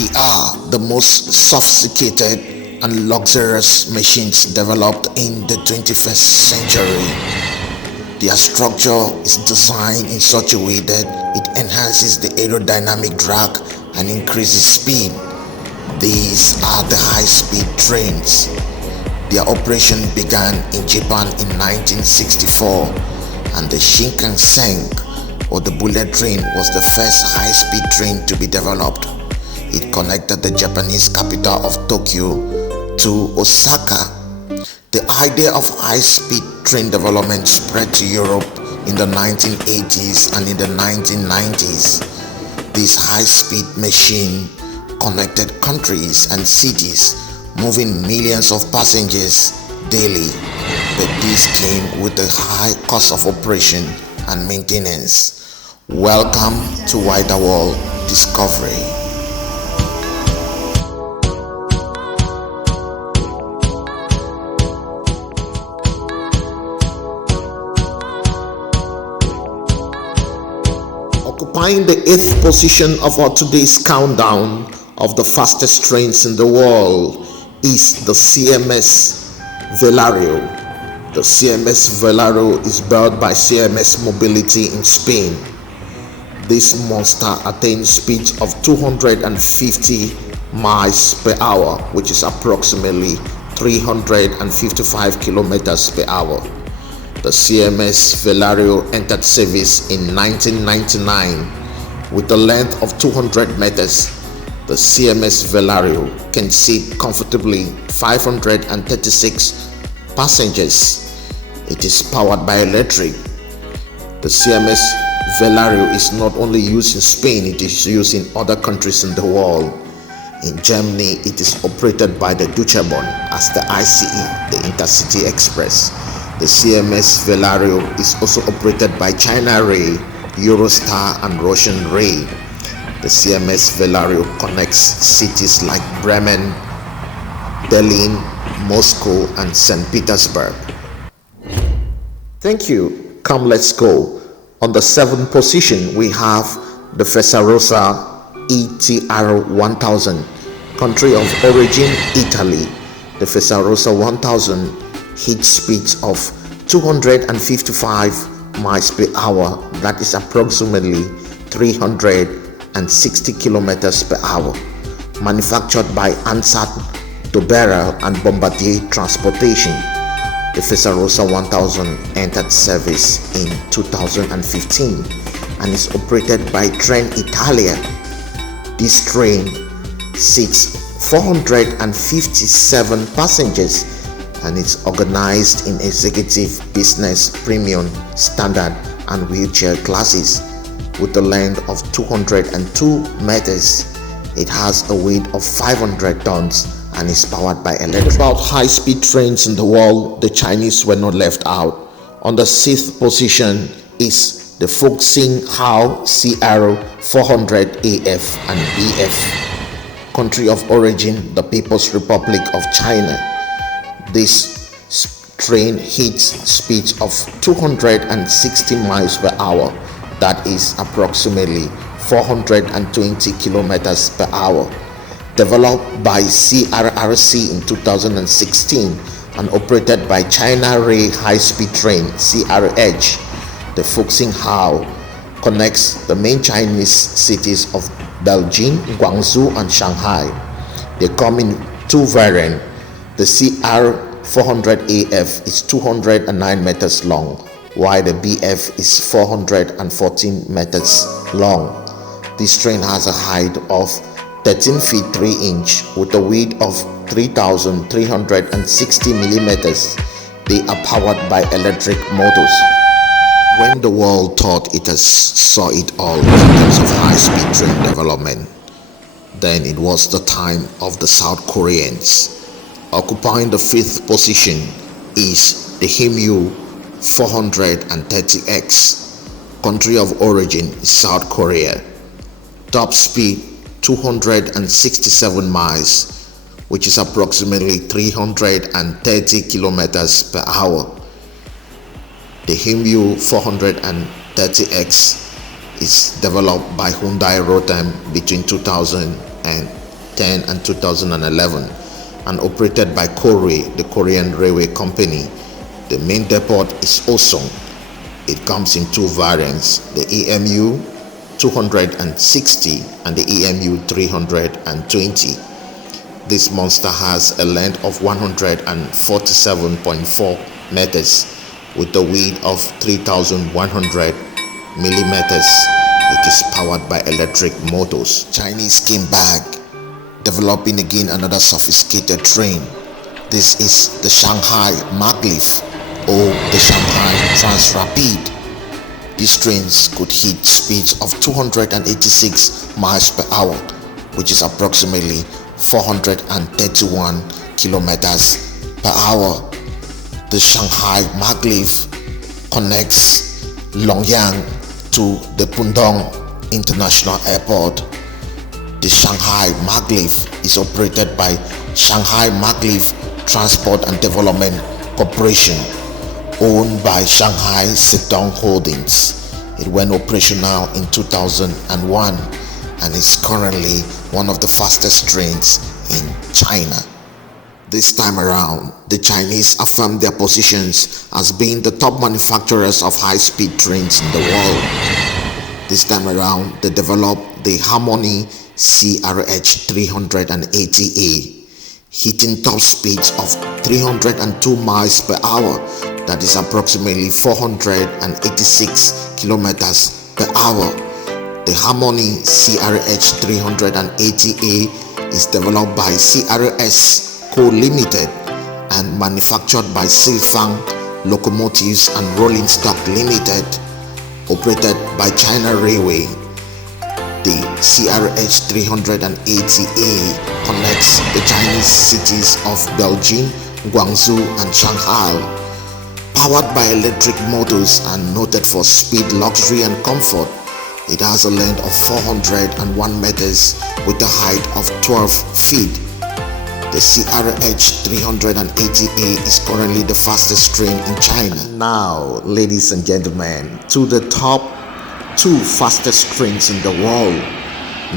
They are the most sophisticated and luxurious machines developed in the 21st century. Their structure is designed in such a way that it enhances the aerodynamic drag and increases speed. These are the high-speed trains. Their operation began in Japan in 1964, and the Shinkansen, or the bullet train, was the first high-speed train to be developed. It connected the Japanese capital of Tokyo to Osaka. The idea of high-speed train development spread to Europe in the 1980s and in the 1990s. This high-speed machine connected countries and cities, moving millions of passengers daily, but this came with a high cost of operation and maintenance. Welcome to Wider World Discovery. Occupying the 8th position of our today's countdown of the fastest trains in the world is the CMS Velaro. The CMS Velaro is built by CMS Mobility in Spain. This monster attains speeds of 250 miles per hour, which is approximately 355 kilometers per hour. The CMS Velaro entered service in 1999 with a length of 200 meters. The CMS Velaro can seat comfortably 536 passengers. It is powered by electric. The CMS Velaro is not only used in Spain, it is used in other countries in the world. In Germany, it is operated by the Deutsche Bahn as the ICE, the Intercity Express. The CMS Velaro is also operated by China Rail, Eurostar and Russian Rail. The CMS Velaro connects cities like Bremen, Berlin, Moscow and St. Petersburg. Thank you. Come, let's go. On the 7th position, we have the Fisa Rosa ETR 1000, country of origin Italy. The Fisa Rosa 1000 hits speeds of 255 miles per hour, that is approximately 360 kilometers per hour. Manufactured by Ansat, Doberal and Bombardier Transportation. The Fisa Rosa 1000 entered service in 2015 and is operated by Trenitalia. This train seats 457 passengers and is organized in executive, business, premium, standard and wheelchair classes. With a length of 202 meters, it has a weight of 500 tons and is powered by electric. About high-speed trains in the world, the Chinese were not left out. On the 6th position is the Fuxing-Hao CR 400 AF and BF. Country of origin, the People's Republic of China. This train hits speeds of 260 miles per hour, that is approximately 420 kilometers per hour. Developed by CRRC in 2016 and operated by China Rail High-Speed Train CRH, the Fuxing-Hao connects the main Chinese cities of Beijing, Guangzhou and Shanghai. They come in two variants. The CR 400AF is 209 meters long, while the BF is 414 meters long. This train has a height of 13 feet 3 inches with a weight of 3,360 millimeters. They are powered by electric motors. When the world thought it has saw it all in terms of high-speed train development, then it was the time of the South Koreans. Occupying the 5th position is the Himyu 430X. Country of origin is South Korea. Top speed 267 miles, which is approximately 330 kilometers per hour. The Himyu 430X is developed by Hyundai Rotem between 2000 and 2010 and 2011 and operated by Korea, the Korean Railway Company. The main depot is Osung. It comes in two variants, the EMU 260 and the EMU 320. This monster has a length of 147.4 meters with a width of 3,100 millimeters. It is powered by electric motors. Chinese came back, developing again another sophisticated train. This is the Shanghai Maglev or the Shanghai Transrapid. These trains could hit speeds of 286 miles per hour, which is approximately 431 kilometers per hour. The Shanghai Maglev connects Longyang to the Pudong International Airport. The Shanghai Maglev is operated by Shanghai Maglev Transport and Development Corporation, owned by Shanghai Sedong Holdings. It went operational in 2001 and is currently one of the fastest trains in China. This time around, the Chinese affirmed their positions as being the top manufacturers of high-speed trains in the world. This time around, they developed the Harmony CRH 380A, hitting top speeds of 302 miles per hour, that is approximately 486 kilometers per hour. The Harmony CRH 380A is developed by CRS Co. Limited and manufactured by Silfang Locomotives and Rolling Stock Limited, operated by China Railway. The CRH 380A connects the Chinese cities of Beijing, Guangzhou and Shanghai. Powered by electric motors and noted for speed, luxury and comfort, it has a length of 401 meters with a height of 12 feet. The CRH 380A is currently the fastest train in China. Now, ladies and gentlemen, to the top two fastest trains in the world,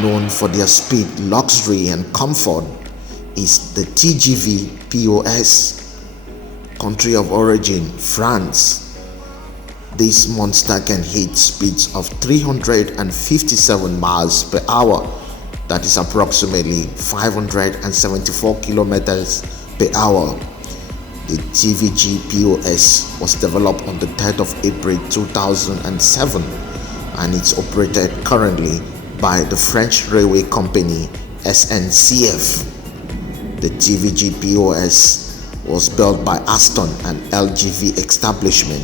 known for their speed, luxury and comfort, is the TGV POS. Country of origin, France. This monster can hit speeds of 357 miles per hour, that is approximately 574 kilometers per hour. The TVG POS was developed on the 3rd of April 2007 and it's operated currently by the French railway company SNCF. The TVG POS was built by Aston and LGV establishment.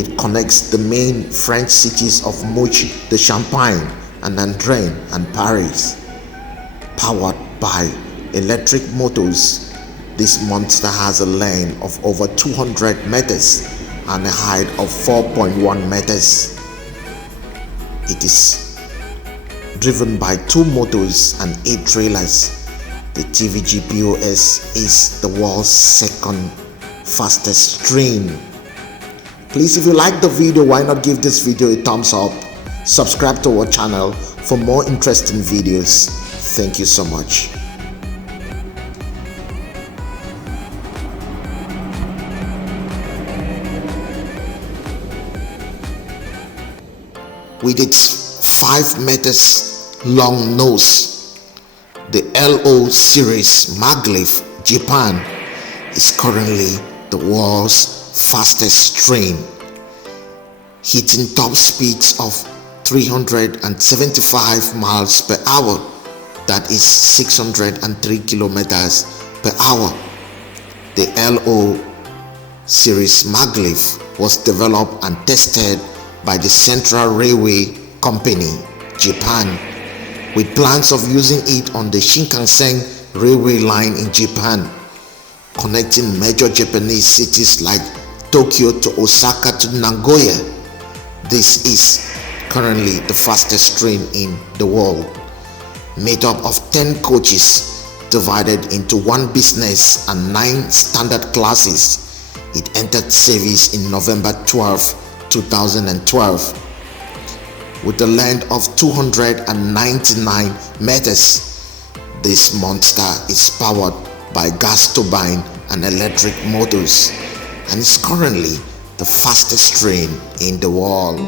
It connects the main French cities of Mouchy, the Champagne, and Andren and Paris. Powered by electric motors, this monster has a length of over 200 meters and a height of 4.1 meters. It is driven by 2 motors and 8 trailers. The TVG POS is the world's second fastest train. Please, if you like the video, why not give this video a thumbs up? Subscribe to our channel for more interesting videos. Thank you so much. With its 5 meters long nose, the LO Series Maglev Japan is currently the world's fastest train, hitting top speeds of 375 miles per hour, that is 603 kilometers per hour. The LO Series Maglev was developed and tested by the Central Railway Company, Japan, with plans of using it on the Shinkansen railway line in Japan, connecting major Japanese cities like Tokyo to Osaka to Nagoya. This is currently the fastest train in the world, made up of 10 coaches divided into 1 business and 9 standard classes. It entered service in November 12, 2012. With a length of 299 meters, This monster is powered by gas turbine and electric motors and is currently the fastest train in the world.